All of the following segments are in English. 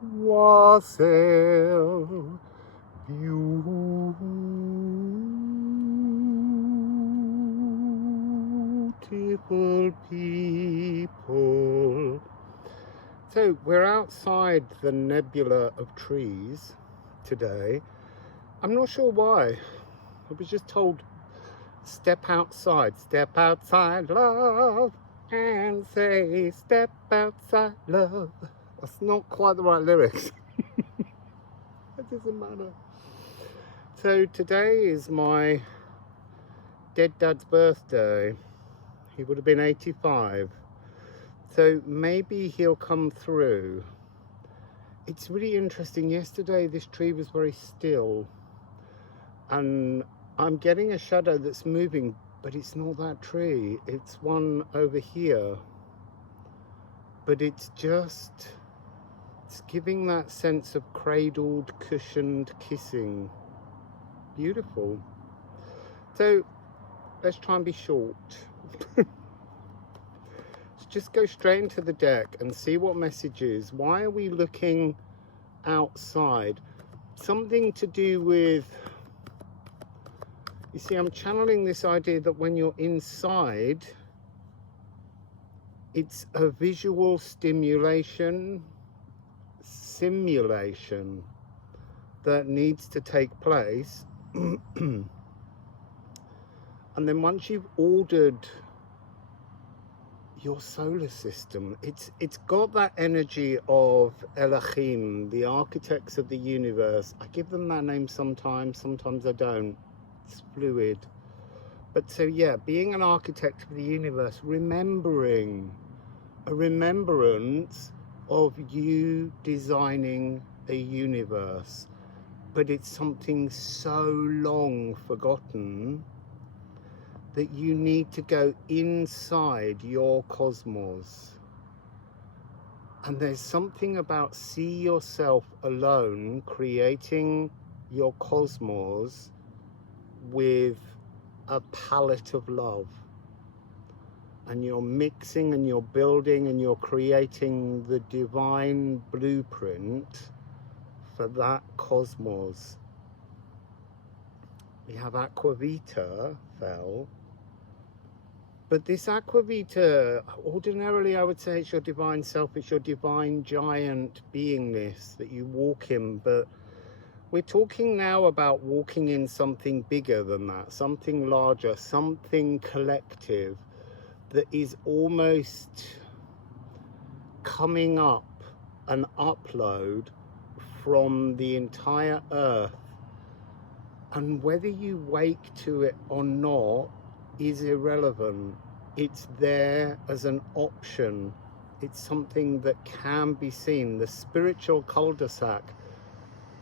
Wassail, beautiful people. So we're outside the nebula of trees today. I'm not sure why. I was just told, step outside, love, and say, step outside, love. That's not quite the right lyrics. It doesn't matter. So today is my dead dad's birthday. He would have been 85. So maybe he'll come through. It's really interesting. Yesterday this tree was very still, and I'm getting a shadow that's moving, but it's not that tree. It's one over here. But it's giving that sense of cradled, cushioned kissing. Beautiful. So let's try and be short. Let's just go straight into the deck and see what messages. Why are we looking outside? Something to do with, you see, I'm channeling this idea that when you're inside, it's a visual simulation that needs to take place. And then once you've ordered your solar system, it's got that energy of Elohim, the architects of the universe. I give them that name sometimes I don't. It's fluid. But so yeah, being an architect of the universe, remembering a remembrance of you designing a universe, but it's something so long forgotten that you need to go inside your cosmos. And there's something about see yourself alone, creating your cosmos with a palette of love. And you're mixing and you're building and you're creating the divine blueprint for that cosmos. We have Aquavita fell. But this Aquavita, ordinarily I would say it's your divine self, it's your divine giant beingness that you walk in. But we're talking now about walking in something bigger than that, something larger, something collective that is almost coming up an upload from the entire earth. And whether you wake to it or not is irrelevant. It's there as an option. It's something that can be seen. The spiritual cul-de-sac,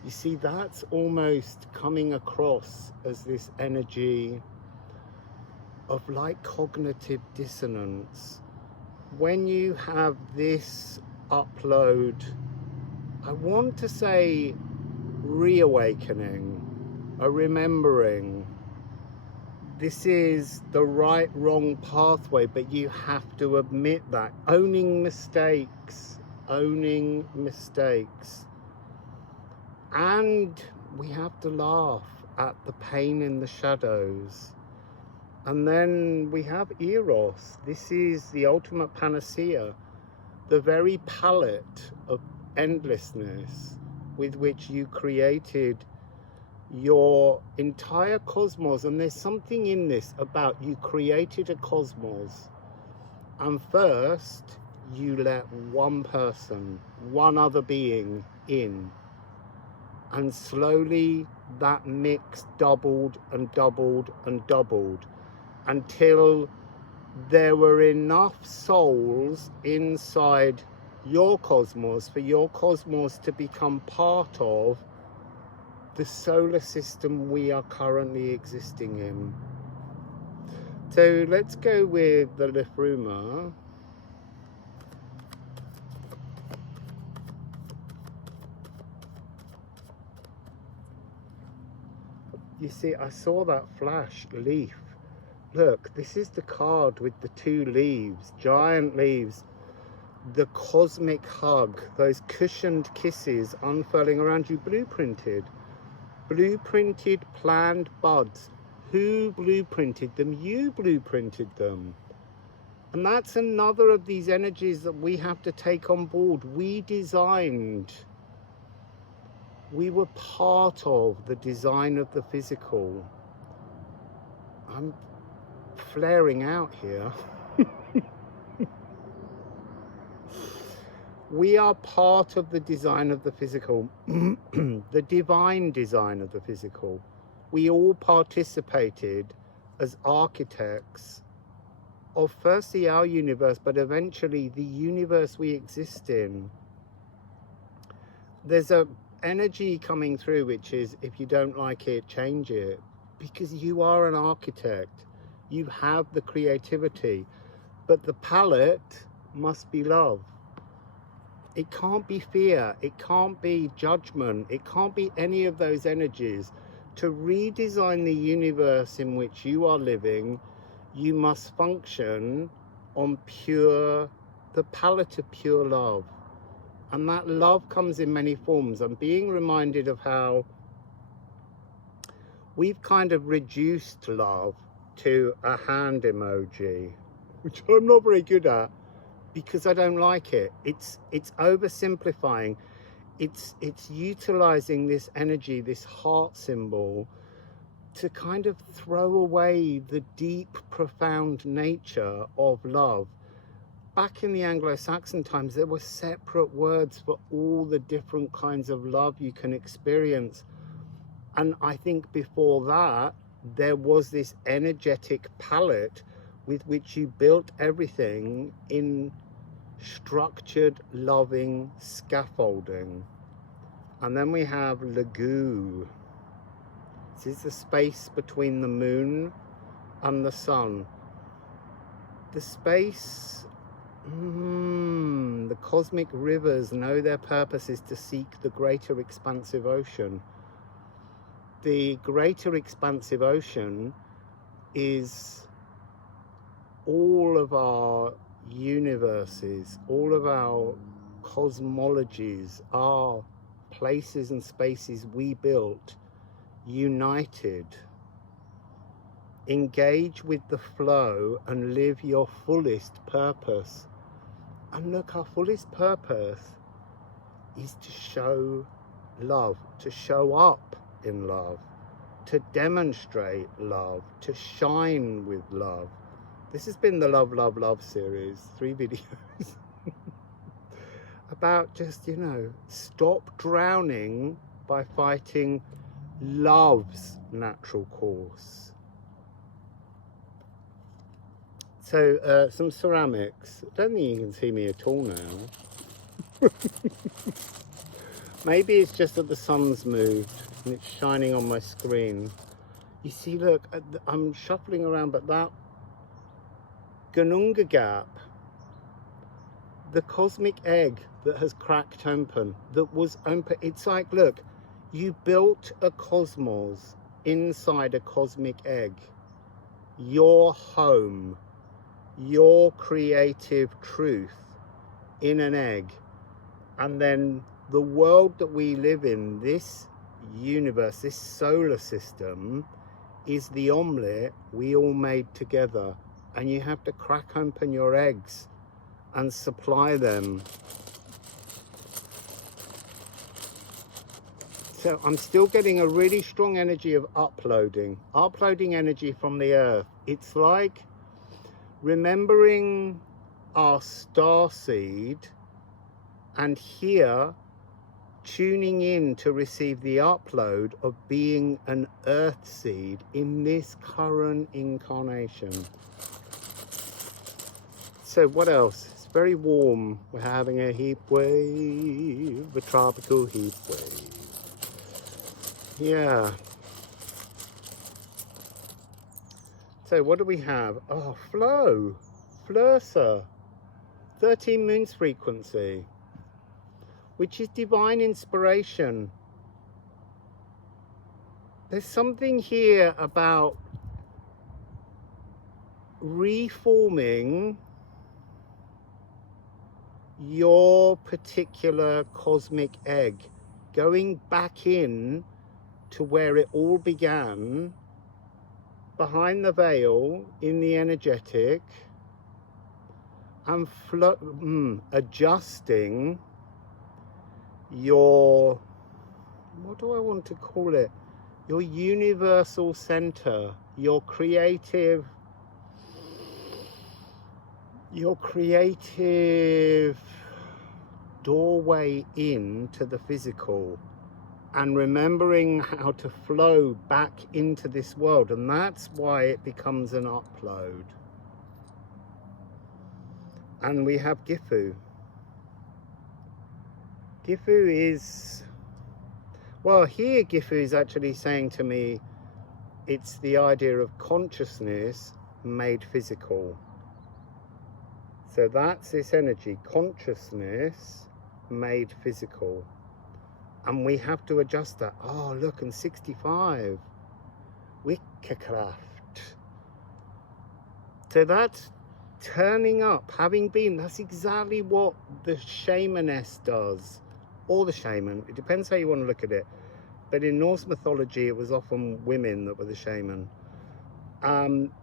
you see, that's almost coming across as this energy of like cognitive dissonance. When you have this upload, I want to say reawakening, a remembering. This is the right, wrong pathway, but you have to admit that. Owning mistakes. And we have to laugh at the pain in the shadows. And then we have Eros. This is the ultimate panacea, the very palette of endlessness with which you created your entire cosmos. And there's something in this about you created a cosmos, and first you let one person, one other being in, and slowly that mix doubled and doubled and doubled until there were enough souls inside your cosmos for your cosmos to become part of the solar system we are currently existing in. So let's go with the Liffruma. You see, I saw that flash leaf. Look, this is the card with the two leaves, giant leaves. the cosmic hug, those cushioned kisses unfurling around you, blueprinted. Blueprinted, planned buds. Who blueprinted them? You blueprinted them. And that's another of these energies that we have to take on board. We designed. We were part of the design of the physical. I'm flaring out here. We are part of the design of the physical, the divine design of the physical. We all participated as architects of firstly our universe, but eventually the universe we exist in. There's a energy coming through which is, if you don't like it, change it, because you are an architect. You have the creativity, but the palette must be love. It can't be fear, it can't be judgment, it can't be any of those energies. To redesign the universe in which you are living, you must function on the palette of pure love. And that love comes in many forms. I'm being reminded of how we've kind of reduced love to a hand emoji, which I'm not very good at, because I don't like it. It's oversimplifying. It's utilizing this energy, this heart symbol, to kind of throw away the deep, profound nature of love. Back in the Anglo-Saxon times, there were separate words for all the different kinds of love you can experience. And I think before that, there was this energetic palette with which you built everything in structured, loving scaffolding. And then we have Lagu. This is the space between the moon and the sun. The space, the cosmic rivers know their purpose is to seek the greater expansive ocean. The greater expansive ocean is all of our universes, all of our cosmologies, our places and spaces we built, united. Engage with the flow and live your fullest purpose. And look, our fullest purpose is to show love, to show up in love, to demonstrate love, to shine with love. This has been the Love, Love, Love series, 3 videos about just, stop drowning by fighting love's natural course. So some ceramics. I don't think you can see me at all now. Maybe it's just that the sun's moved and it's shining on my screen. You see, look, I'm shuffling around, but that Gununga gap, the cosmic egg that has cracked open, that was open, it's like, look, you built a cosmos inside a cosmic egg. Your home, your creative truth in an egg. And then the world that we live in, this universe, this solar system, is the omelette we all made together. And you have to crack open your eggs and supply them. So I'm still getting a really strong energy of uploading energy from the earth. It's like remembering our star seed, and here tuning in to receive the upload of being an earth seed in this current incarnation. So what else? It's very warm. We're having a heat wave, a tropical heat wave. Yeah. So what do we have? Oh, flow. Flursa. 13 moons frequency, which is divine inspiration. There's something here about reforming your particular cosmic egg, going back in to where it all began, behind the veil, in the energetic, and adjusting your, what do I want to call it, your universal center, your creative doorway into the physical, and remembering how to flow back into this world. And that's why it becomes an upload. And we have Gifu. Gifu is, well, here Gifu is actually saying to me, it's the idea of consciousness made physical. So that's this energy, consciousness made physical. And we have to adjust that. Oh, look, and 65. Witchcraft. So that's turning up, having been, that's exactly what the shamaness does. Or the shaman, it depends how you want to look at it. But in Norse mythology, it was often women that were the shaman.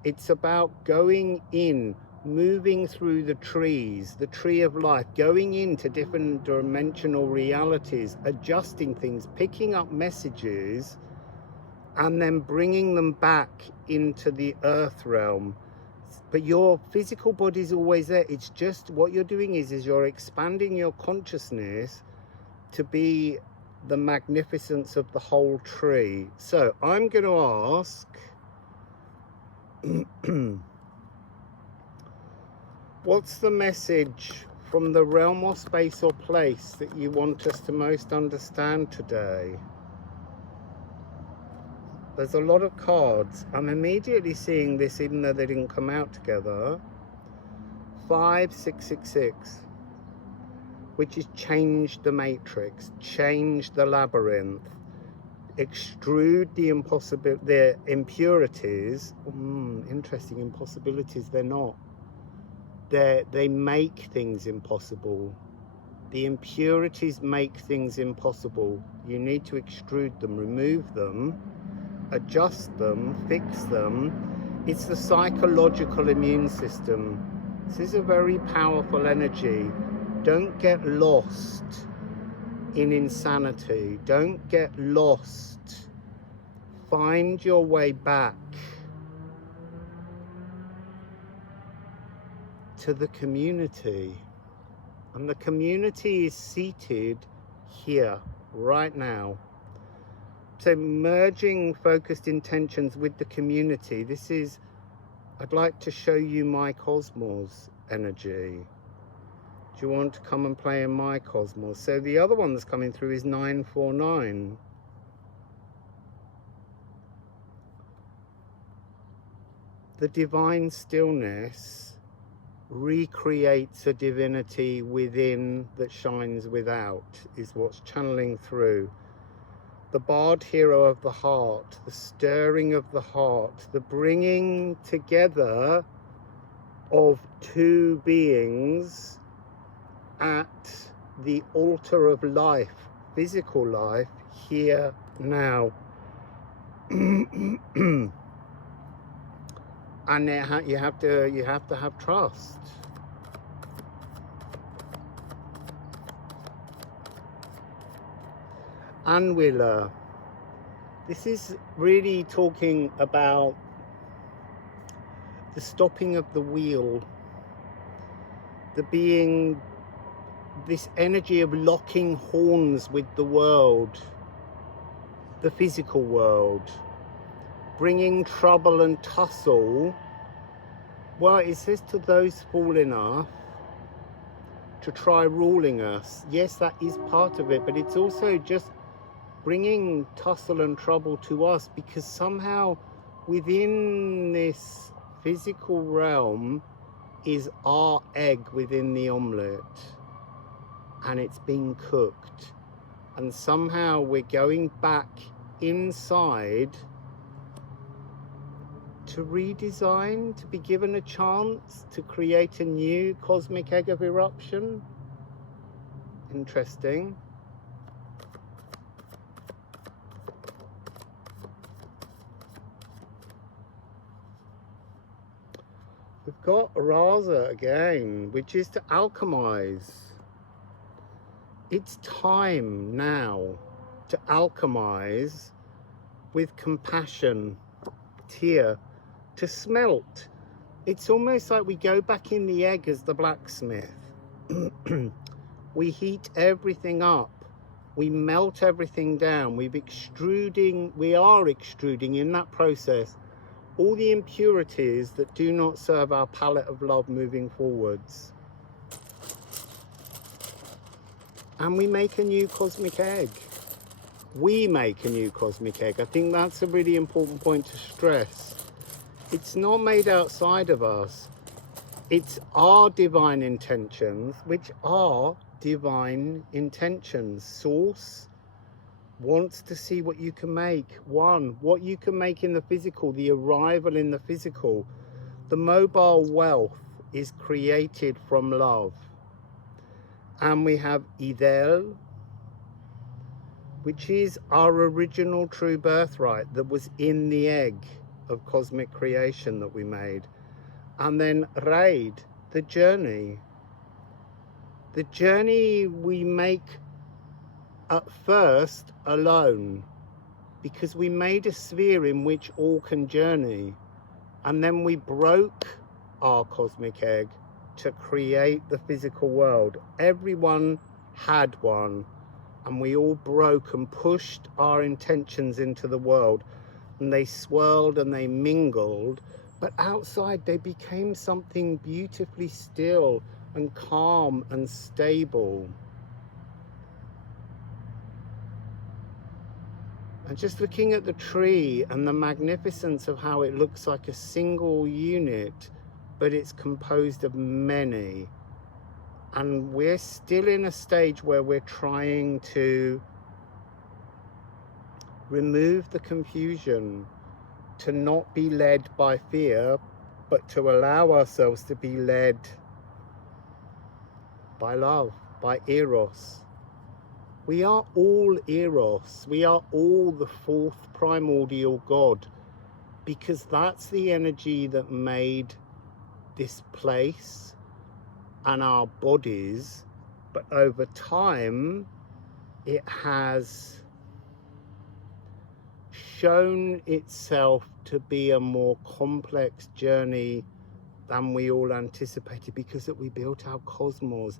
It's about going in, moving through the trees, the tree of life, going into different dimensional realities, adjusting things, picking up messages, and then bringing them back into the earth realm. But your physical body is always there. It's just what you're doing is you're expanding your consciousness to be the magnificence of the whole tree. So I'm going to ask what's the message from the realm or space or place that you want us to most understand today? There's a lot of cards. I'm immediately seeing this, even though they didn't come out together. 5666, which is change the matrix, change the labyrinth, extrude the impurities. Interesting, impossibilities, they're not. They make things impossible. The impurities make things impossible. You need to extrude them, remove them, adjust them, fix them. It's the psychological immune system. This is a very powerful energy. Don't get lost in insanity. Don't get lost. Find your way back to the community. And the community is seated here, right now. So merging focused intentions with the community. This is, I'd like to show you my cosmos energy. Do you want to come and play in my cosmos? So the other one that's coming through is 949. The divine stillness recreates a divinity within that shines without, is what's channeling through. The bard hero of the heart, the stirring of the heart, the bringing together of two beings at the altar of life, physical life, here, now. And you have to have trust. Anwila. This is really talking about the stopping of the wheel, the being this energy of locking horns with the world, the physical world, bringing trouble and tussle. Well, it says to those fool enough to try ruling us. Yes, that is part of it, but it's also just bringing tussle and trouble to us, because somehow within this physical realm is our egg within the omelette, and it's being cooked, and somehow we're going back inside to redesign, to be given a chance to create a new cosmic egg of eruption. Interesting. We've got Rasa again, which is to alchemize. It's time now to alchemize with compassion, tear, to smelt. It's almost like we go back in the egg as the blacksmith. We heat everything up. We melt everything down. We are extruding in that process all the impurities that do not serve our palette of love moving forwards. And we make a new cosmic egg. We make a new cosmic egg. I think that's a really important point to stress. It's not made outside of us. It's our divine intentions, which are divine intentions. Source wants to see what you can make. One, what you can make in the physical, the arrival in the physical. The mobile wealth is created from love. And we have Ædan, which is our original true birthright that was in the egg of cosmic creation that we made. And then Raid, the journey. The journey we make at first alone, because we made a sphere in which all can journey, and then we broke our cosmic egg to create the physical world. Everyone had one, and we all broke and pushed our intentions into the world, and they swirled and they mingled, but outside they became something beautifully still and calm and stable. And just looking at the tree and the magnificence of how it looks like a single unit, but it's composed of many. And we're still in a stage where we're trying to remove the confusion, to not be led by fear, but to allow ourselves to be led by love, by Eros. We are all Eros. We are all the fourth primordial God, because that's the energy that made this place and our bodies. But over time, it has shown itself to be a more complex journey than we all anticipated, because we built our cosmos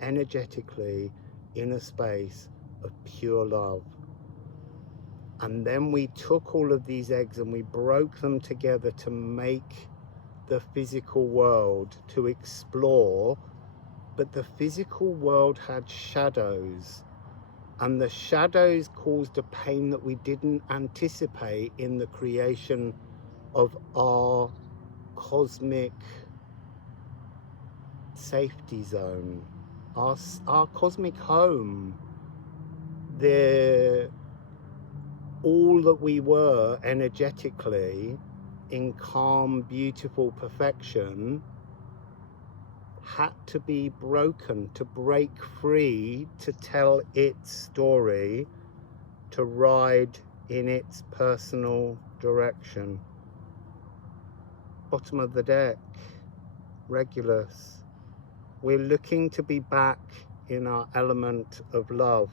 energetically in a space of pure love. And then we took all of these eggs and we broke them together to make the physical world, to explore. But the physical world had shadows, and the shadows caused a pain that we didn't anticipate in the creation of our cosmic safety zone, our cosmic home. All that we were energetically in calm, beautiful perfection had to be broken, to break free, to tell its story, to ride in its personal direction. Bottom of the deck, Regulus. We're looking to be back in our element of love,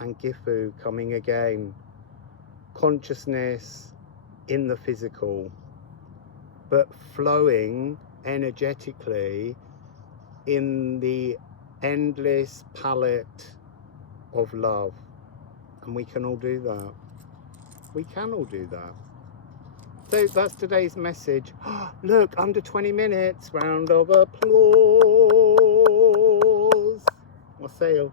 and Gifu coming again. Consciousness in the physical, but flowing energetically in the endless palette of love. And we can all do that. We can all do that. So that's today's message. Look, under 20 minutes, round of applause. Wassail.